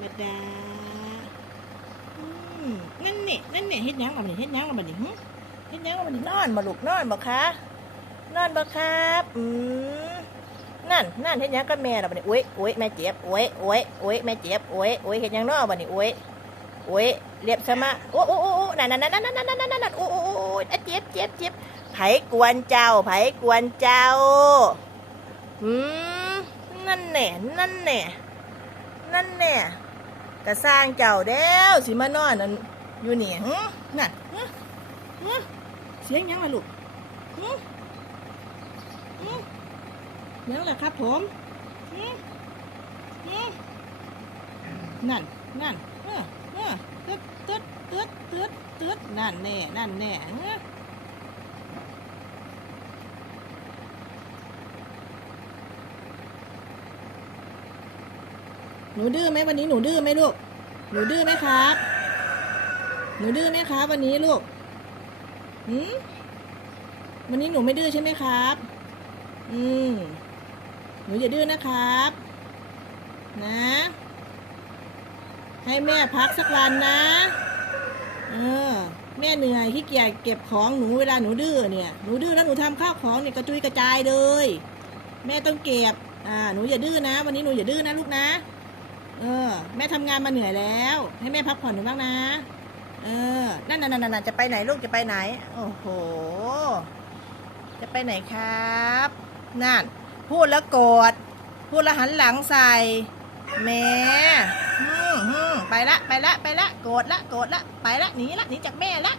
เมดดานั่นนี่นั่นนี่เฮ็ดยังมาบัดนี้เฮ็ดยังมาบัดนี้เฮ็ดยังมาบัดนี้นอนบ่ลูกนอนบ่คะนอนบ่ครับอืมนั่นนั่นเฮ็ดยังกับแม่ล่ะบัดนี้โอ้ยโอ้ยแม่เจ็บโอ้ยโอ้ยโอ้ยแม่เจ็บโอ้ยโอ้ยเฮ็ดยังนาะบัดนี้โอ้ยโอ้ยเรียบซะมาโอ้โอ้โอ้นั่นนั่นนั่นนั่นนั่นนั่นนั่นนั่นโอ้โอ้โอ้เจ็บเจ็บเจ็บไผกวนเจ้าไผกวนเจ้าอืมนั่นแน่นั่นแน่นั่นแน่ กระสร้างเจ้าเด้วสิมานอนนั่นอยู่นี่หึนั่นหึหึเสียงยังล่ะลูกหึหึหยังล่ะครับผมหึหึนั่นนั่นเออเออตึ๊ดตึ๊ดตึ๊ดตึ๊ดตึ๊ดนั่นแน่นั่นแน่ หนูดื้อไหมวันนี้หนูดื้อไหมลูก หนูดื้อไหมครับ หนูดื้อไหมครับ วันนี้ลูกหืมวันนี้หนูไม่ดื้อใช่ไหมครับ อืม หนูอย่าดื้อนะครับ นะ ให้แม่พักสักวันนะ เออ แม่เหนื่อยขี้เกียจเก็บของหนูเวลาหนูดื้อเนี่ย หนูดื้อแล้วหนูทำข้าวของเนี่ยกระจุยกระจายเลย แม่ต้องเก็บ อ่า หนูอย่าดื้อนะ วันนี้หนูอย่าดื้อนะลูกนะ เออ แม่ทำงานมาเหนื่อยแล้ว ให้แม่พักผ่อนหน่อยบ้างนะ เออนั่นนั่นนั่นนั่นจะไปไหนลูกจะไปไหน โอ้โห จะไปไหนครับ นั่น พูดแล้วโกรธ พูดแล้วหันหลังใส่แม่ไปละไปละไปละโกรธละโกรธละไปละหนีละหนีจากแม่ละ